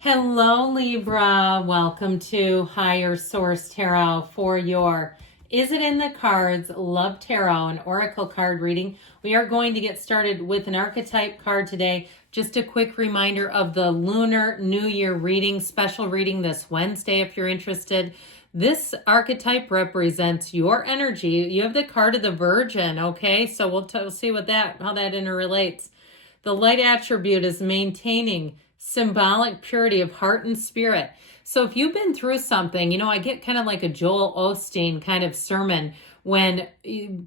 Hello, Libra. Welcome to Higher Source Tarot for your Is It in the Cards Love Tarot and Oracle card reading. We are going to get started with an archetype card today. Just a quick reminder of the Lunar New Year reading, special reading this Wednesday if you're interested. This archetype represents your energy. You have the card of the Virgin, okay? So we'll see how that interrelates. The light attribute is maintaining symbolic purity of heart and spirit. So if you've been through something, I get kind of like a Joel Osteen kind of sermon when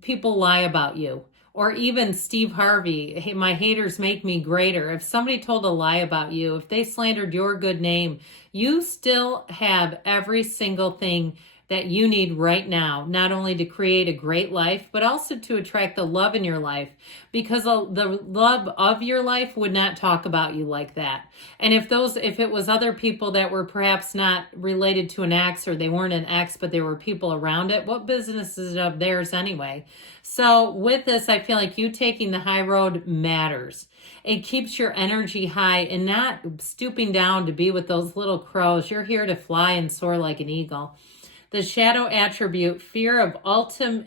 people lie about you. Or even Steve Harvey, hey, my haters make me greater. If somebody told a lie about you, if they slandered your good name, you still have every single thing that you need right now, not only to create a great life, but also to attract the love in your life, because the love of your life would not talk about you like that. And if it was other people that were perhaps not related to an ex, or they weren't an ex, but there were people around it, what business is it of theirs anyway? So with this, I feel like you taking the high road matters. It keeps your energy high and not stooping down to be with those little crows. You're here to fly and soar like an eagle. The shadow attribute, fear of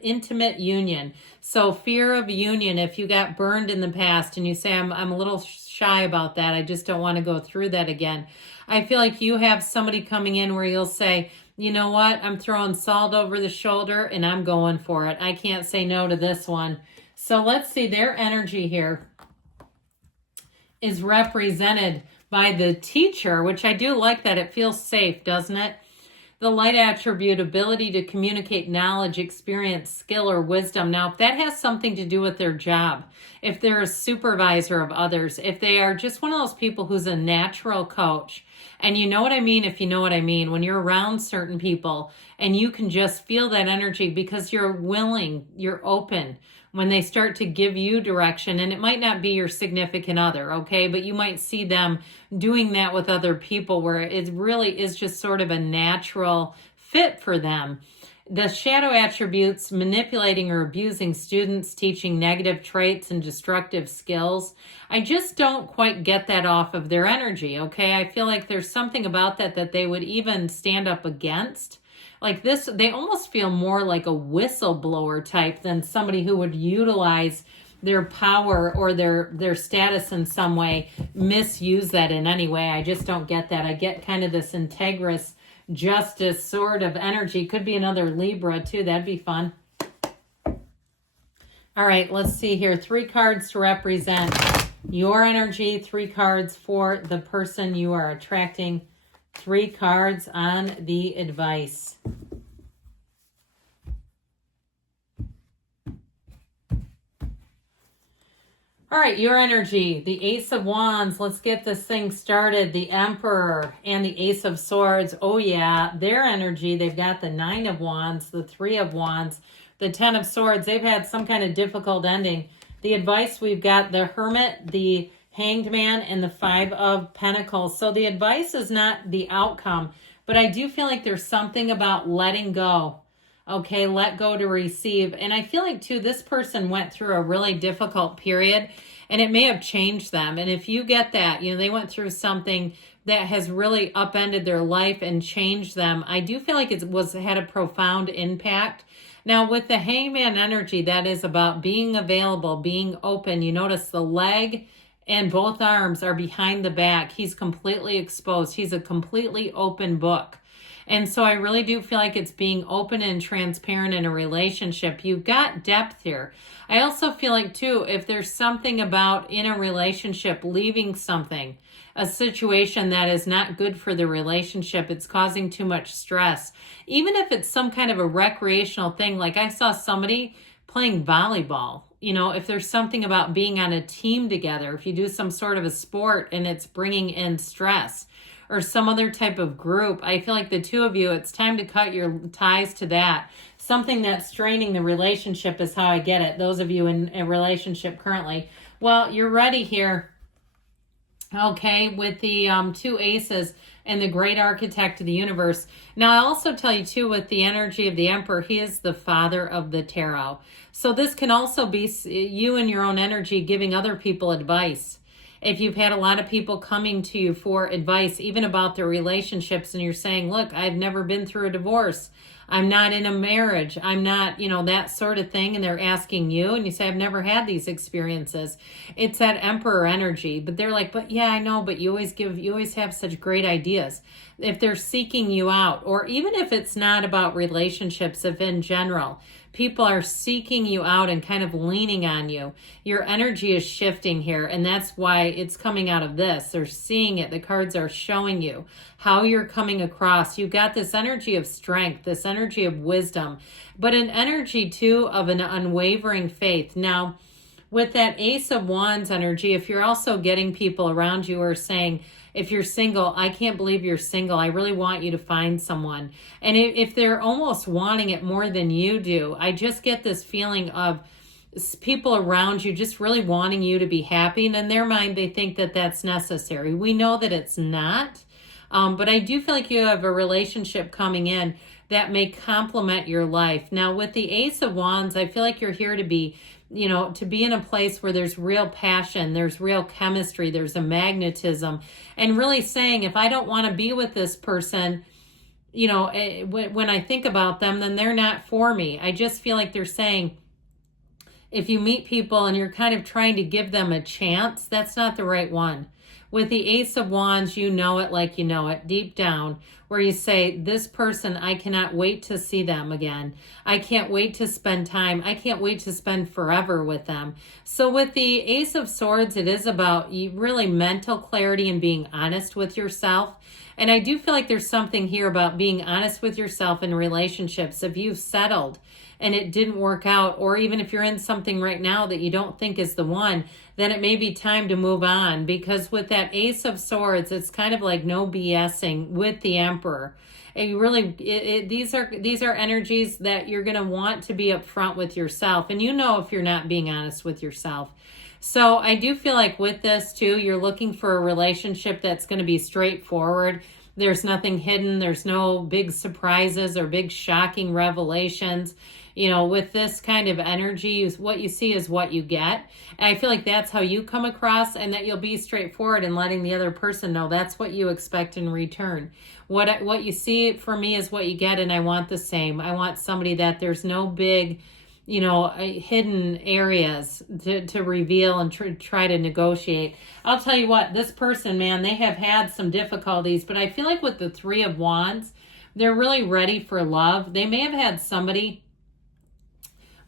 intimate union. So fear of union, if you got burned in the past and you say, I'm a little shy about that, I just don't want to go through that again. I feel like you have somebody coming in where you'll say, you know what, I'm throwing salt over the shoulder and I'm going for it. I can't say no to this one. So let's see, their energy here is represented by the teacher, which I do like that. It feels safe, doesn't it? The light attribute, ability to communicate knowledge, experience, skill, or wisdom. Now, if that has something to do with their job, if they're a supervisor of others, if they are just one of those people who's a natural coach, and you know what I mean if you know what I mean, when you're around certain people and you can just feel that energy because you're willing, you're open, when they start to give you direction, and it might not be your significant other, okay, but you might see them doing that with other people where it really is just sort of a natural fit for them. The shadow attributes, manipulating or abusing students, teaching negative traits and destructive skills. I just don't quite get that off of their energy, okay? I feel like there's something about that they would even stand up against. Like this, they almost feel more like a whistleblower type than somebody who would utilize their power or their status in some way, misuse that in any way. I just don't get that. I get kind of this integrous justice sort of energy. Could be another Libra too. That'd be fun. All right, let's see here. 3 cards to represent your energy. 3 cards for the person you are attracting. 3 cards on the advice. All right, your energy, the Ace of Wands. Let's get this thing started. The Emperor and the Ace of Swords. Oh yeah, their energy, they've got the 9 of Wands, the 3 of Wands, the 10 of Swords. They've had some kind of difficult ending. The advice, we've got the Hermit, the Hanged Man, and the 5 of Pentacles. So the advice is not the outcome, but I do feel like there's something about letting go. Okay, let go to receive. And I feel like too, this person went through a really difficult period and it may have changed them. And if you get that, they went through something that has really upended their life and changed them. I do feel like it had a profound impact. Now with the Hangman energy, that is about being available, being open. You notice the leg and both arms are behind the back. He's completely exposed. He's a completely open book. And so I really do feel like it's being open and transparent in a relationship. You've got depth here. I also feel like too, if there's something about in a relationship, leaving something, a situation that is not good for the relationship, it's causing too much stress. Even if it's some kind of a recreational thing, like I saw somebody playing volleyball. If there's something about being on a team together, if you do some sort of a sport and it's bringing in stress, or some other type of group, I feel like the two of you, it's time to cut your ties to that. Something that's straining the relationship is how I get it. Those of you in a relationship currently. Well, you're ready here. Okay, with the 2 aces and the great architect of the universe. Now, I also tell you too, with the energy of the Emperor, he is the father of the tarot. So this can also be you and your own energy giving other people advice. If you've had a lot of people coming to you for advice, even about their relationships, and you're saying, look, I've never been through a divorce. I'm not in a marriage. I'm not, that sort of thing. And they're asking you, and you say, I've never had these experiences. It's that Emperor energy. But they're like, but yeah, I know, but you always have such great ideas. If they're seeking you out, or even if it's not about relationships, if in general, people are seeking you out and kind of leaning on you, your energy is shifting here. And that's why it's coming out of this. They're seeing it. The cards are showing you how you're coming across. You've got this energy of strength, this energy of wisdom, but an energy too of an unwavering faith. Now, with that Ace of Wands energy, if you're also getting people around you who are saying, if you're single, I can't believe you're single. I really want you to find someone. And if they're almost wanting it more than you do, I just get this feeling of people around you just really wanting you to be happy. And in their mind, they think that that's necessary. We know that it's not. But I do feel like you have a relationship coming in that may complement your life. Now, with the Ace of Wands, I feel like you're here to be in a place where there's real passion, there's real chemistry, there's a magnetism, and really saying, if I don't want to be with this person, when I think about them, then they're not for me. I just feel like they're saying, if you meet people and you're kind of trying to give them a chance, that's not the right one. With the Ace of Wands, you know it like you know it deep down, where you say, this person, I cannot wait to see them again. I can't wait to spend time. I can't wait to spend forever with them. So with the Ace of Swords, it is about really mental clarity and being honest with yourself. And I do feel like there's something here about being honest with yourself in relationships. If you've settled and it didn't work out, or even if you're in something right now that you don't think is the one, then it may be time to move on. Because with that Ace of Swords, it's kind of like no BSing with the Emperor. And you really, these are energies that you're going to want to be upfront with yourself. And if you're not being honest with yourself. So I do feel like with this too, you're looking for a relationship that's going to be straightforward. There's nothing hidden. There's no big surprises or big shocking revelations. With this kind of energy, what you see is what you get. And I feel like that's how you come across, and that you'll be straightforward in letting the other person know that's what you expect in return. What you see for me is what you get, and I want the same. I want somebody that there's no big, hidden areas to reveal and try to negotiate. I'll tell you what, this person, man, they have had some difficulties, but I feel like with the Three of Wands, they're really ready for love. They may have had somebody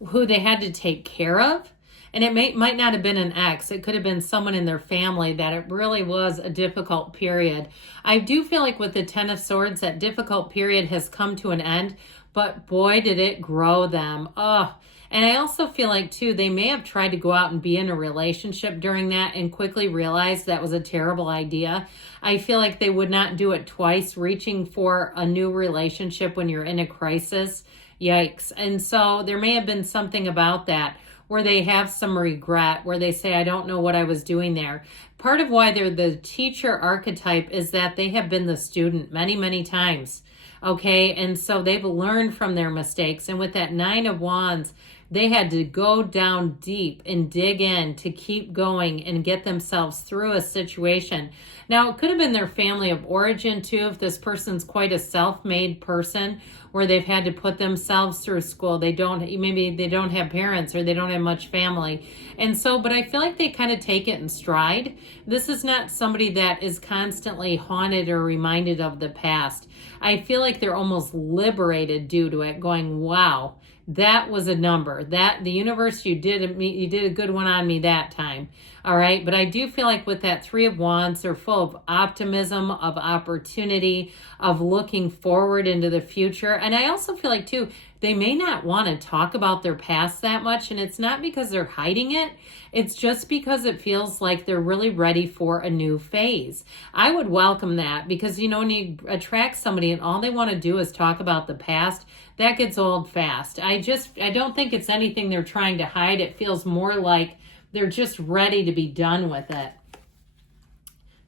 who they had to take care of, and it might not have been an ex. It could have been someone in their family that it really was a difficult period. I do feel like with the Ten of Swords, that difficult period has come to an end, but boy, did it grow them. And I also feel like too, they may have tried to go out and be in a relationship during that and quickly realized that was a terrible idea. I feel like they would not do it twice, reaching for a new relationship when you're in a crisis. Yikes. And so there may have been something about that where they have some regret, where they say, I don't know what I was doing there. Part of why they're the teacher archetype is that they have been the student many, many times. Okay. And so they've learned from their mistakes. And with that Nine of Wands, they had to go down deep and dig in to keep going and get themselves through a situation. Now, it could have been their family of origin too, if this person's quite a self-made person where they've had to put themselves through school. Maybe they don't have parents, or they don't have much family. And so, but I feel like they kind of take it in stride. This is not somebody that is constantly haunted or reminded of the past. I feel like they're almost liberated due to it, going, wow, that was a number. That the universe, you did a good one on me that time. All right. But I do feel like with that Three of Wands, they're full of optimism, of opportunity, of looking forward into the future. And I also feel like too, they may not want to talk about their past that much. And it's not because they're hiding it. It's just because it feels like they're really ready for a new phase. I would welcome that, because, when you attract somebody and all they want to do is talk about the past, that gets old fast. I don't think it's anything they're trying to hide. It feels more like they're just ready to be done with it.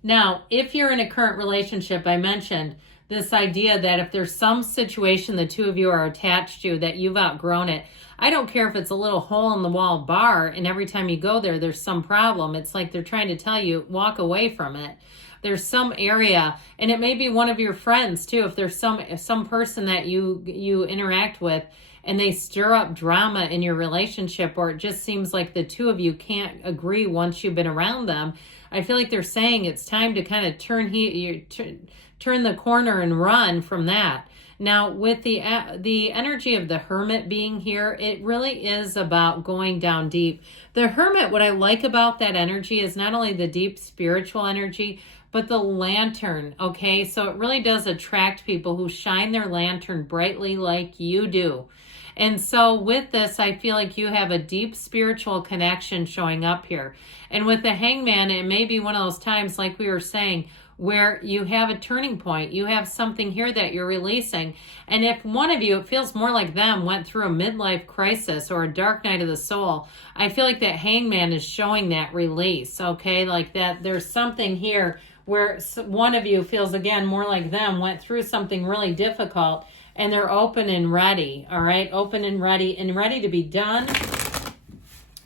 Now, if you're in a current relationship, I mentioned this idea that if there's some situation the two of you are attached to, that you've outgrown it. I don't care if it's a little hole in the wall bar and every time you go there, there's some problem. It's like they're trying to tell you, walk away from it. There's some area, and it may be one of your friends too. If there's some person that you interact with and they stir up drama in your relationship, or it just seems like the two of you can't agree once you've been around them, I feel like they're saying it's time to kind of turn the corner and run from that. Now, with the energy of the Hermit being here, it really is about going down deep. The Hermit, what I like about that energy is not only the deep spiritual energy, but the lantern, okay? So it really does attract people who shine their lantern brightly like you do. And so with this, I feel like you have a deep spiritual connection showing up here. And with the Hangman, it may be one of those times, like we were saying, where you have a turning point. You have something here that you're releasing. And if one of you, it feels more like them, went through a midlife crisis or a dark night of the soul, I feel like that Hangman is showing that release, okay? Like that there's something here where one of you feels, again, more like them, went through something really difficult, and they're open and ready, all right? Open and ready to be done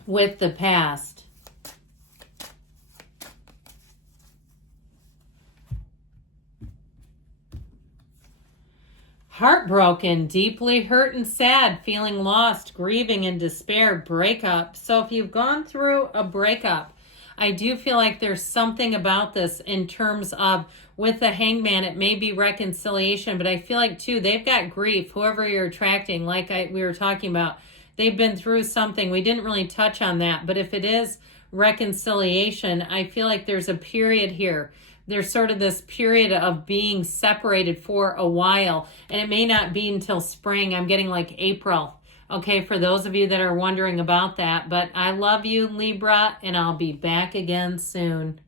with the past. Heartbroken, deeply hurt and sad, feeling lost, grieving and despair, breakup. So if you've gone through a breakup, I do feel like there's something about this in terms of, with the Hangman, it may be reconciliation, but I feel like too, they've got grief, whoever you're attracting, like we were talking about, they've been through something. We didn't really touch on that, but if it is reconciliation, I feel like there's a period here. There's sort of this period of being separated for a while, and it may not be until spring. I'm getting like April, okay, for those of you that are wondering about that. But I love you, Libra, and I'll be back again soon.